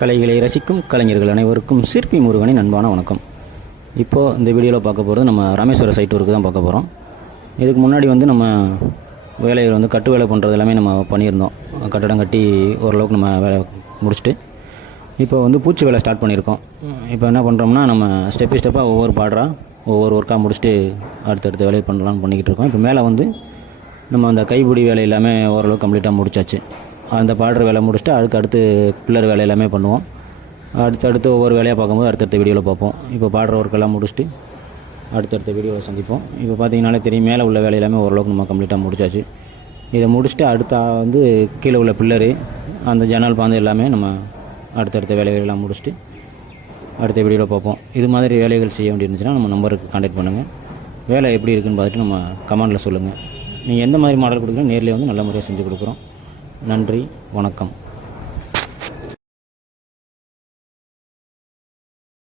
கலைகளை ரசிக்கும் கலைஞர்கள் அனைவருக்கும் சிற்பி முருகனின் அன்பான வணக்கம். இப்போது இந்த வீடியோவில் பார்க்க போகிறது நம்ம ராமேஸ்வர சைட் ஒர்க்கு தான் பார்க்க போகிறோம். இதுக்கு முன்னாடி நம்ம வேலைகள் கட்டு வேலை பண்ணுறது எல்லாமே நம்ம பண்ணியிருந்தோம். கட்டடம் கட்டி ஓரளவுக்கு நம்ம வேலை முடிச்சுட்டு இப்போ பூச்சி வேலை ஸ்டார்ட் பண்ணியிருக்கோம். இப்போ என்ன பண்ணுறோம்னா நம்ம ஸ்டெப் ஸ்டெப்பாக ஒவ்வொரு பார்டராக ஒவ்வொரு ஒர்க்காக முடிச்சுட்டு அடுத்தடுத்த வேலையை பண்ணலாம்னு பண்ணிக்கிட்டு இருக்கோம். இப்போ மேலே நம்ம அந்த கைப்பிடி வேலை எல்லாமே ஓரளவுக்கு கம்ப்ளீட்டாக முடிச்சாச்சு. அந்த பார்டர் வேலை முடிச்சுட்டு அடுத்து பில்லர் வேலை எல்லாமே பண்ணுவோம். அடுத்தடுத்து ஒவ்வொரு வேலையாக பார்க்கும்போது அடுத்தடுத்த வீடியோவில் பார்ப்போம். இப்போ பார்டர் ஒர்க்கெல்லாம் முடிச்சுட்டு அடுத்தடுத்த வீடியோவில் சந்திப்போம். இப்போ பார்த்தீங்கன்னாலே தெரியும், மேலே உள்ள வேலை எல்லாமே ஓரளவுக்கு நம்ம கம்ப்ளீட்டாக முடிச்சாச்சு. இதை முடிச்சுட்டு அடுத்த கீழே உள்ள பில்லரு அந்த ஜன்னல் பாந்து எல்லாமே நம்ம அடுத்தடுத்த வேலைகளெல்லாம் முடிச்சுட்டு அடுத்த வீடியோவில் பார்ப்போம். இது மாதிரி வேலைகள் செய்ய வேண்டியிருந்துச்சுன்னா நம்ம நம்பருக்கு கான்டாக்ட் பண்ணுங்கள். வேலை எப்படி இருக்குதுன்னு பார்த்துட்டு நம்ம கமெண்டில் சொல்லுங்கள். நீங்கள் எந்த மாதிரி மாடல் கொடுக்குறோம் நேரில் நல்ல முறையாக செஞ்சு கொடுக்குறோம். நன்றி, வணக்கம்.